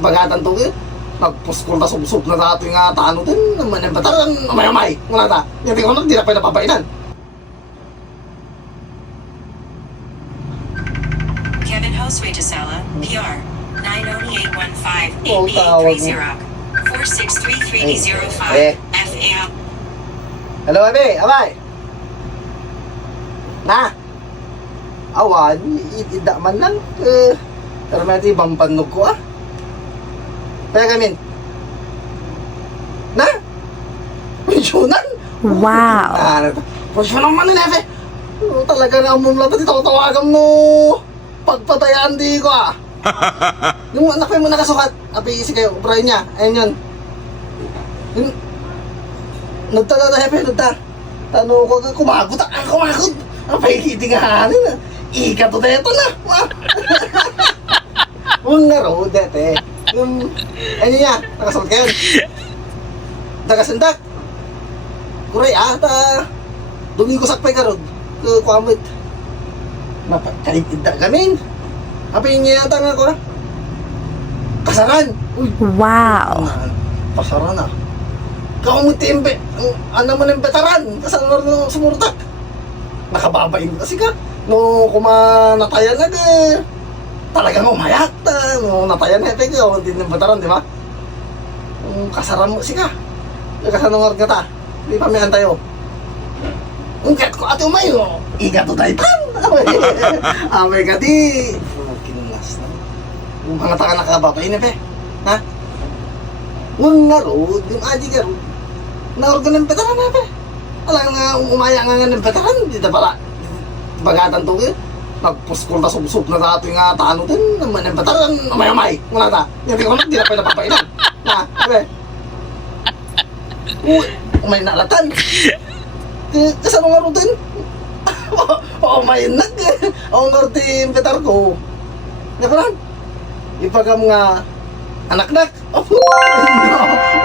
bagatan to eh. Nagpuskol na subsub na dato nga tano din. Naman yung bataran, amay-amay. Wala ta. Yung tingin ko, di na pa napapainan. Kevin Josue Tasala, PR, 90815-8830, 463305, FAL. Hello, Ebe. Abay. Na. Awan, ida man lang. Pero may ito ibang panog ko ah. Kaya gamin. Na? Pensionan? Wow. Pensionan man nila, Ebe. Talaga nga mumla dito ako tawagan mo. Pagpatayaan di ko ah. Yung anak mo nakasukat. Api isi kayo, Brian niya. Ayun yun. Yung nagta na, Ebe, nagta. Tano ko, kumagot. Kumagot. Ang pakikitingahanin ah. Ika to deto na. Huwag nga ro, dete. Yung, ano niya, nakasal kayo. Nakasindak. Kuray ata. Domingo sakpay ka rod. Kuamit. Napakalit gamin. Apin niya yata nga ko. Kasaran. Uy. Wow. Pasaran ah. Kaumit imbe. Ano mo ng betaran. Kasaran mo sumurtak. Nakababain kasi ka. No, kumanatayan na ka. Talagang umayat. No, natayan na epek. Hindi ng betaran, di ba? Kasaran mo si ka. Kasanungar ka ta. Di pa may antayo. Ungkat ko ate umayo. Iga to tayo pan. Amay ka di. Kinulas na. Yung mga taka nakababain epek. Ha? Nung narod, yung aji ka ro. Narod ka ng betaran na epek. Alam nga umaya nga ng betaran. Di na pala. Bagatan to eh. Nagpuskol na subsub na dato nga tano din. Naman yung bataran, amay-amay. Wala ta. Yung tingin ko lang, di na pa napapainan. Na, sabi. Umay nalatan. Kasano nga rin din? Umay nag. O nga rin yung betar ko. Nga parang, ipagam nga anak-nak.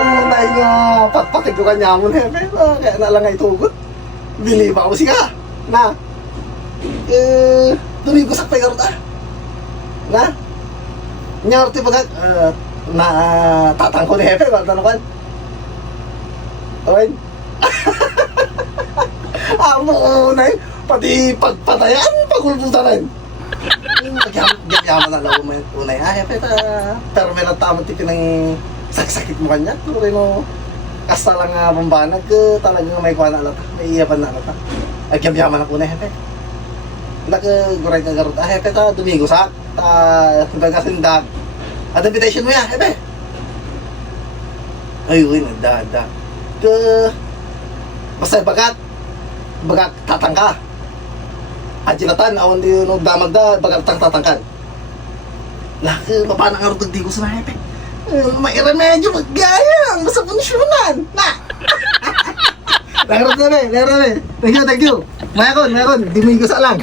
Unay nga patpatig ko kanya mo na. Kaya nalang nga itugot. Bili ba ako siya? Na. Domingo sakpay ka rin ah. Na? Nyorti pagkat na tatang ko ni Hepe, wala tanakan. Owen? Amo unay, pati pagpatayan, pagulbutaran. Gagyaman na lang mo unay. Hepe ta. Pero may natamang tipi ng sakit mo kanya. Pero no, kasta lang nga bambanag, talagang may kuha na alata. May iyapan na alata. Ay, gagyaman na po na Hepe. Nag-guray ka garot. Hepe ta, Domingo sak. Nagasindag. At invitation mo yan, Hepe. Ay, uy, nagda. Basta bagat tatang ka. At jinatan, awan di yung damag da, bagat tatangkan. Baba na nga rin di ko sa Hepe. May remedyo, magayang. Basta punisyonan. Na! Nagarot na rin. Thank you. Mayakon. Domingo sa lang.